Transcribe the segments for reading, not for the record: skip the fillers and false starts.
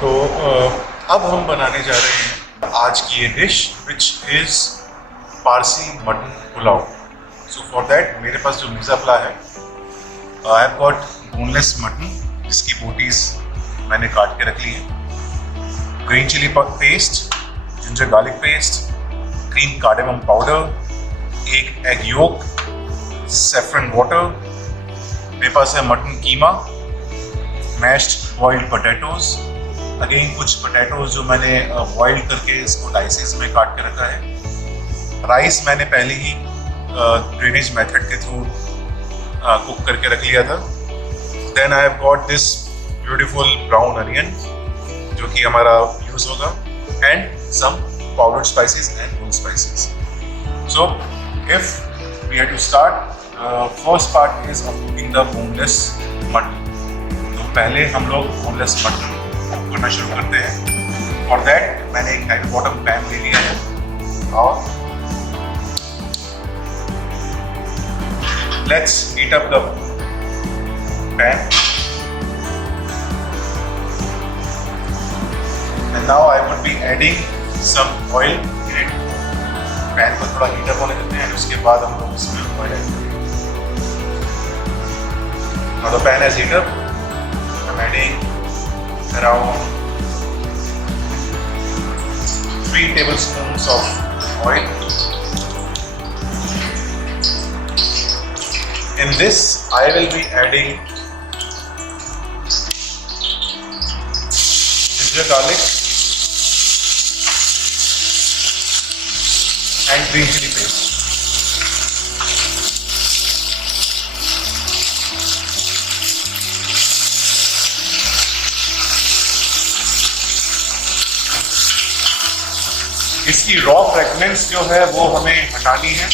तो अब हम बनाने जा रहे हैं आज की ये dish which is Parsi mutton pulao. So for that मेरे पास जो मीज़ा पला है, I have got boneless mutton जिसकी बोटीज़ मैंने काट के रख ली है, green chilli paste, ginger garlic paste, green cardamom powder, एक एग योक, सैफरन वाटर, मेरे पास है mutton keema, mashed boiled potatoes, again कुछ पोटैटोज जो मैंने बॉइल करके इसको डाइसेस में काट के रखा है। राइस मैंने पहले ही ड्रेनेज मेथड के थ्रू कुक करके रख लिया था। Then I have got this beautiful brown onion जो कि हमारा यूज होगा, and some powdered spices and whole spices. So if we have to start, first part is of cooking the boneless mutton. तो पहले हम लोग बोनलेस मटन कुक करना शुरू करते हैं। फॉर दैट मैंने एक हेड बॉटम पैन ले लिया है और let's heat up the pan. And now I would be adding some oil in it. Pan को थोड़ा हीट अप होने देते हैं, उसके बाद हम लोग इसमें ऑयल ऐड करेंगे। Now the pan has heated up. I'm adding around 3 tablespoons of oil. In this, I will be adding ginger garlic and green chili paste. इसकी रॉ फ्रेगनेंस जो है वो हमें हटानी है। तो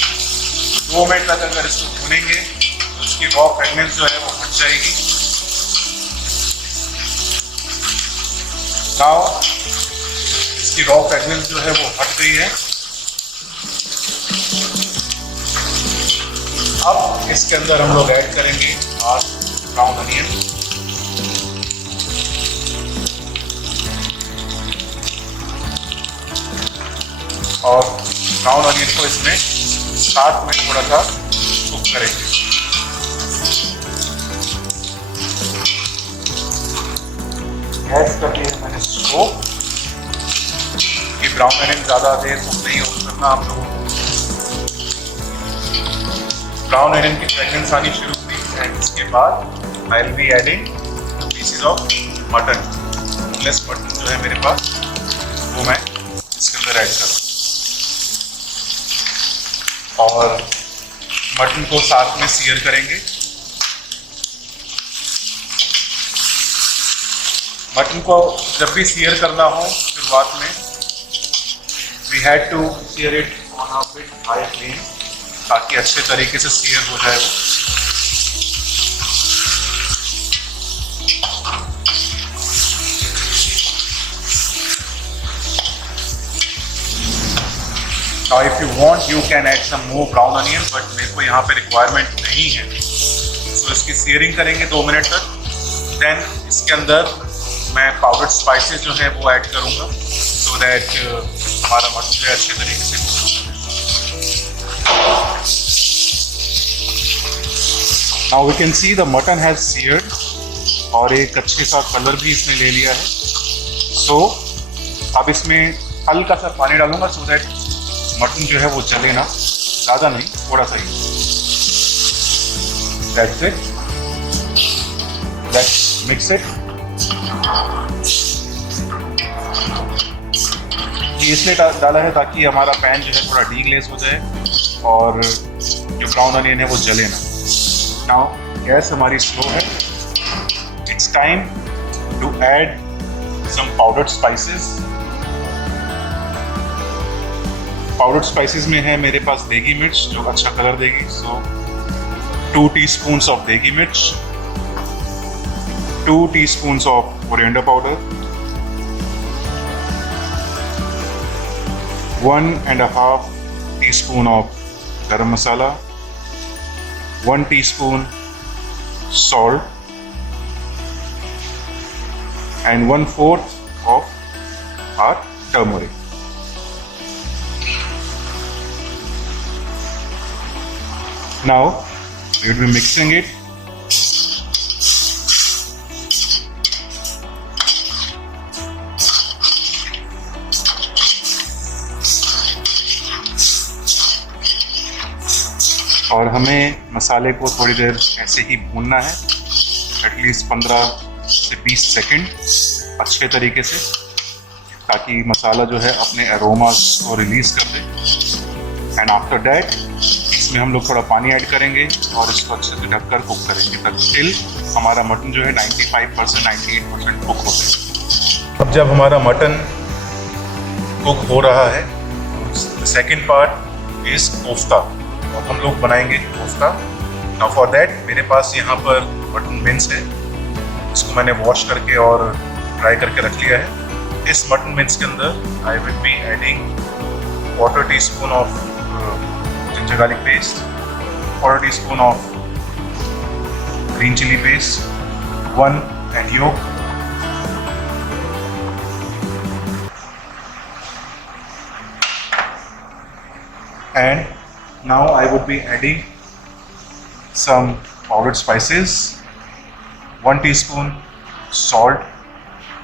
2 मिनट तक अगर इसको भूनेंगे तो इसकी रॉ फ्रेगनेंस जो है वो हट जाएगी। नाउ इसकी रॉ फ्रेगनेंस जो है वो हट गई है। अब इसके अंदर हम लोग ऐड करेंगे आज ब्राउन अनियन। और ब्राउन अनियन को इसमें साथ में थोड़ा सा कुक करेंगे। गैस कर दिया मैंने स्लो कि ब्राउन अनियन ज़्यादा देर कुक नहीं हो करना आप लोगों को। ब्राउन अनियन की फ्रेगनेंस आनी शुरू हुई एंड इसके बाद आई will be adding pieces of mutton. Boneless mutton जो है मेरे पास वो मैं इसके अंदर ऐड करूँ और मटन को साथ में सीयर करेंगे। मटन को जब भी सीयर करना हो शुरुआत में, we had to sear it on a bit high flame ताकि अच्छे तरीके से सीयर हो जाए वो। Now if you want you can add some more brown onion, but मेरे को यहाँ पे रिक्वायरमेंट नहीं है। तो इसकी सीयरिंग करेंगे 2 मिनट तक। देन इसके अंदर मैं पाउडर्ड स्पाइसेस जो है वो ऐड करूँगा सो दैट हमारा मटन जो है अच्छे तरीके से कुक हो जाए। Now we can see the mutton has seared और एक अच्छे सा कलर भी इसने ले लिया है। सो अब इसमें हल्का सा पानी डालूंगा सो दैट मटन जो है वो जले ना, ज़्यादा नहीं, थोड़ा सा ही। That's it. Let's mix it. ये इसलिए डाला है ताकि हमारा पैन जो है थोड़ा डीग्लेज हो जाए और जो ब्राउन अनियन है वो जले ना। नाउ गैस हमारी स्लो है। It's time to add some powdered spices. Powdered spices में है मेरे पास देगी मिर्च जो अच्छा कलर देगी। सो 2 टीस्पून्स ऑफ देगी मिर्च, 2 teaspoons of coriander powder, 1.5 teaspoon of गरम मसाला, 1 teaspoon salt, and 1/4 of our turmeric. Now we will be mixing it. और हमें मसाले को थोड़ी देर ऐसे ही भूनना है, एटलीस्ट 15 से 20 सेकंड अच्छे तरीके से, ताकि मसाला जो है अपने अरोमास को रिलीज कर दे। एंड आफ्टर दैट इसमें हम लोग थोड़ा पानी ऐड करेंगे और इसको अच्छे से ढककर कुक करेंगे तक टिल हमारा मटन जो है 95% 98% कुक हो जाए। अब जब हमारा मटन कुक हो रहा है, सेकेंड पार्ट इज कोफ्ता, और हम लोग बनाएंगे कोफ्ता। नाउ फॉर दैट मेरे पास यहाँ पर मटन मिन्स है, इसको मैंने वॉश करके और फ्राई करके रख लिया है। इस मटन मिन्स के अंदर I will be adding 1/4 teaspoon of ginger garlic paste, 1/4 teaspoon of green chilli paste, 1 egg yolk, and now I would be adding some powdered spices, 1 teaspoon salt,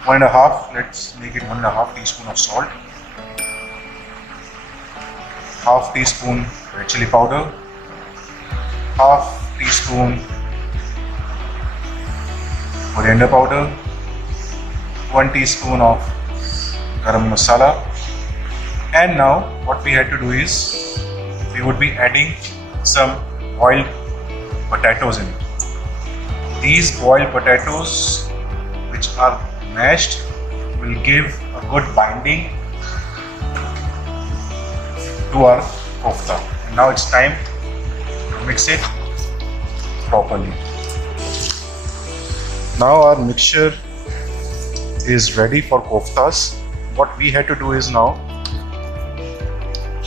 1.5, let's make it 1.5 teaspoon of salt, 1/2 teaspoon red chili powder, 1/2 teaspoon coriander powder, 1 teaspoon of garam masala. And now what we had to do is we would be adding some boiled potatoes in it. These boiled potatoes, which are mashed, will give a good binding to our kofta. And now it's time to mix it properly. Now our mixture is ready for koftas. What we had to do is now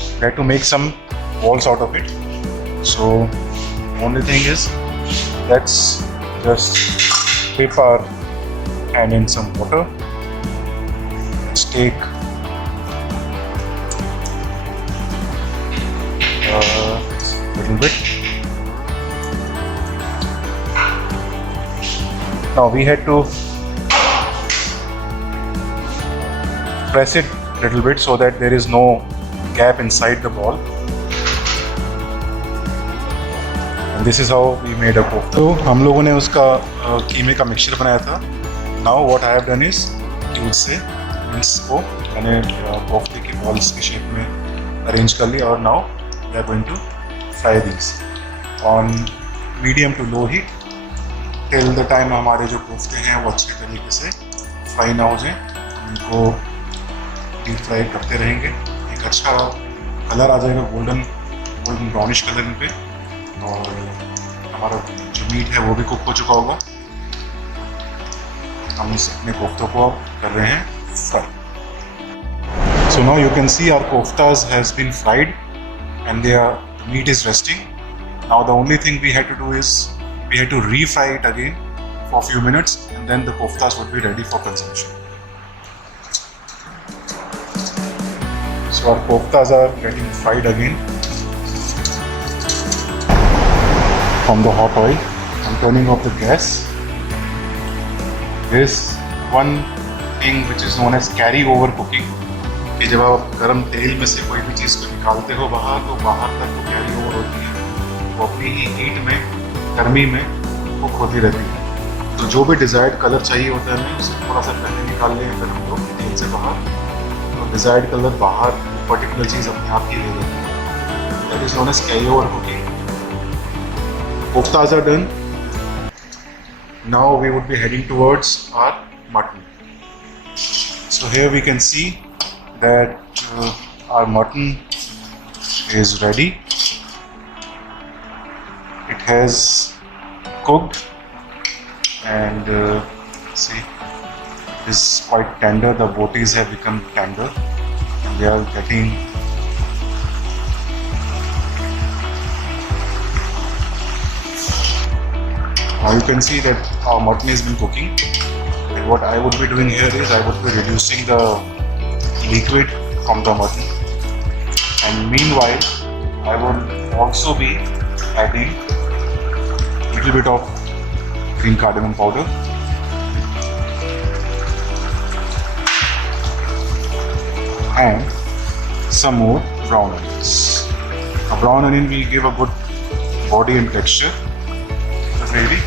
we had to make some balls out of it. So only thing is, let's just dip our hand in some water. Let's take a little bit. Now we had to press it a little bit so that there is no gap inside the ball. And this is how we made a kofta. तो हम लोगों ने उसका कीमे का mixture बनाया था. Now what I have done is कि उससे मिन्स को मैंने कोफ्ते की बॉल्स की शेप में अरेंज कर लिया, और now we are going to fry these on medium to low heat till the time हमारे जो कोफ्ते हैं वो अच्छे तरीके से फ्राई ना हो जाए. उनको डीप फ्राई करते रहेंगे. एक अच्छा कलर आ जाएगा, गोल्डन ब्राउनिश कलर इन पे, और हमारा जो मीट है वो भी कुक हो चुका होगा. हम इस अपने कोफ्तों को कर रहे हैं fry. So now you can see our koftas has been fried and their meat is resting. Now the only thing we had to do is we had to refry it again for a few minutes, and then the koftas would be ready for consumption. So our koftas are getting fried again from the hot oil. I'm turning off the gas. There is one thing which is known as carry over cooking. कि जब आप गर्म तेल में से कोई भी चीज़ को निकालते हो बाहर, तो बाहर तक वो कैरी ओवर होती है, वो अपनी ही हीट में, गर्मी में कुक होती रहती है. तो जो भी डिज़ायर्ड कलर चाहिए होता है, उसे थोड़ा सा पहले निकाल लें अगर हम लोग तेल से बाहर, तो डिज़ायर्ड कलर बाहर पर्टिकुलर चीज़ अपने आप ही ले लेती है. That is known as carry over cooking. Koftas are done. Now we would be heading towards our mutton. So here we can see that our mutton is ready. It has cooked, and see, it is quite tender. The boties have become tender, and they are getting Now you can see that our mutton has been cooking, and what I would be doing here is I would be reducing the liquid from the mutton, and meanwhile I would also be adding a little bit of green cardamom powder, and some more brown onions. A brown onion will give a good body and texture to the gravy.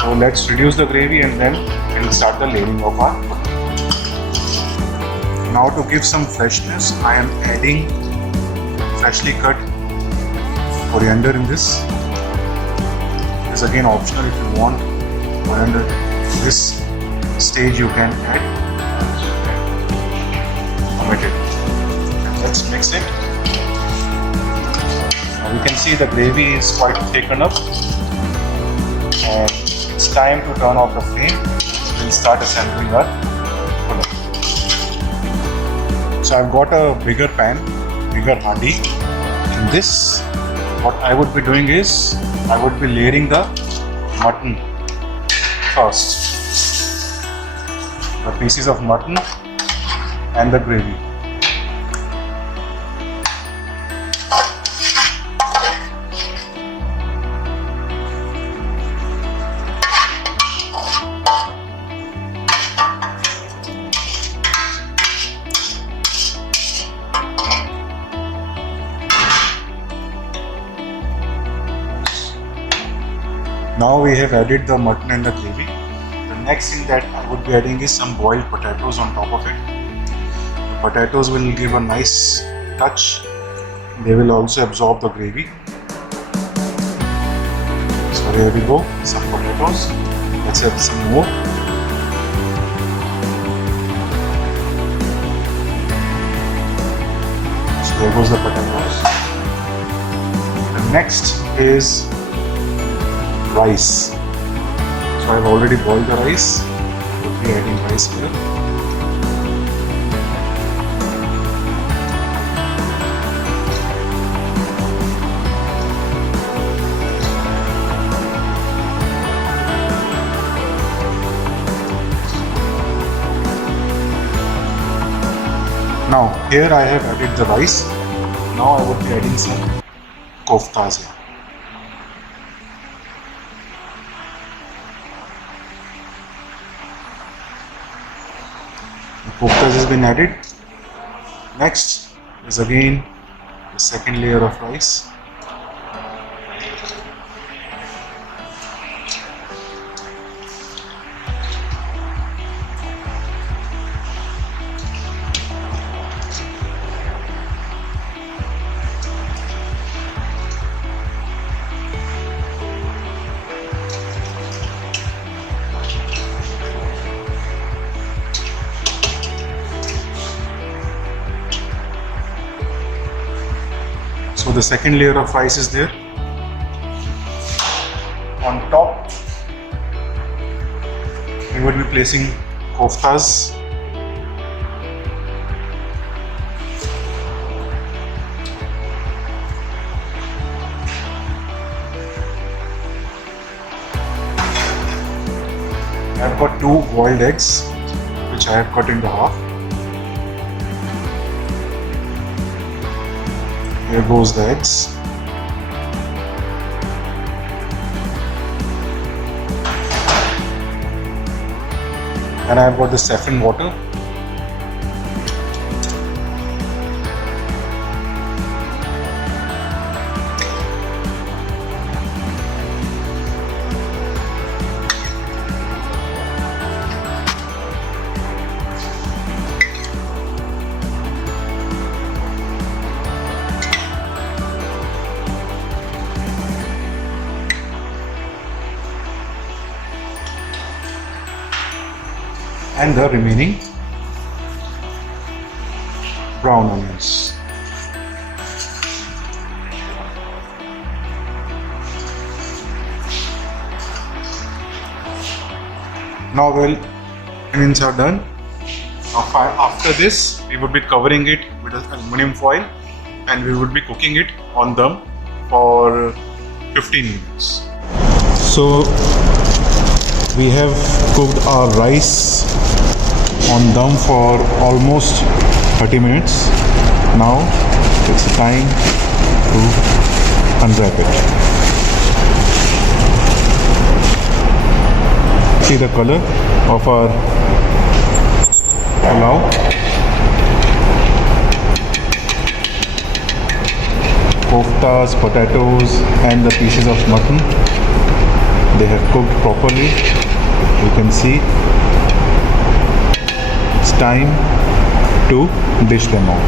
So let's reduce the gravy and then we'll start the layering of our mutton. Now to give some freshness, I am adding freshly cut coriander in this. It's again optional. If you want coriander in this stage, you can add, omit it. And let's mix it. Now you can see the gravy is quite thickened up, and it's time to turn off the flame. We'll start assembling our pulao. So I've got a bigger pan, bigger handi. In this, what I would be doing is I would be layering the mutton first. The pieces of mutton and the gravy. Now we have added the mutton and the gravy. The next thing that I would be adding is some boiled potatoes on top of it. The potatoes will give a nice touch. They will also absorb the gravy. So here we go, some potatoes. Let's add some more. So there goes the potatoes. The next is rice. So I've already boiled the rice. We'll be adding rice here. Now here I have added the rice. Now I would be adding some koftas here. Koftas has been added. Next is again the second layer of rice. So the second layer of rice is there. On top, we would be placing koftas. I've got 2 boiled eggs, which I have cut into half. Here goes the eggs. And I've got the saffron water. And the remaining brown onions. Now onions are done. Now after this we would be covering it with aluminum foil and we would be cooking it on dum for 15 minutes. So we have cooked our rice on dum for almost 30 minutes. Now it's time to unwrap it. See the color of our pulao. Koftas, potatoes and the pieces of mutton, they have cooked properly. You can see it's time to dish them out.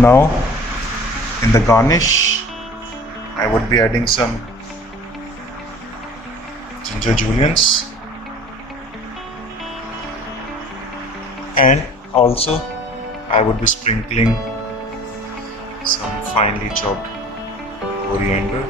Now in the garnish I would be adding some ginger juliennes and also I would be sprinkling some finely chopped coriander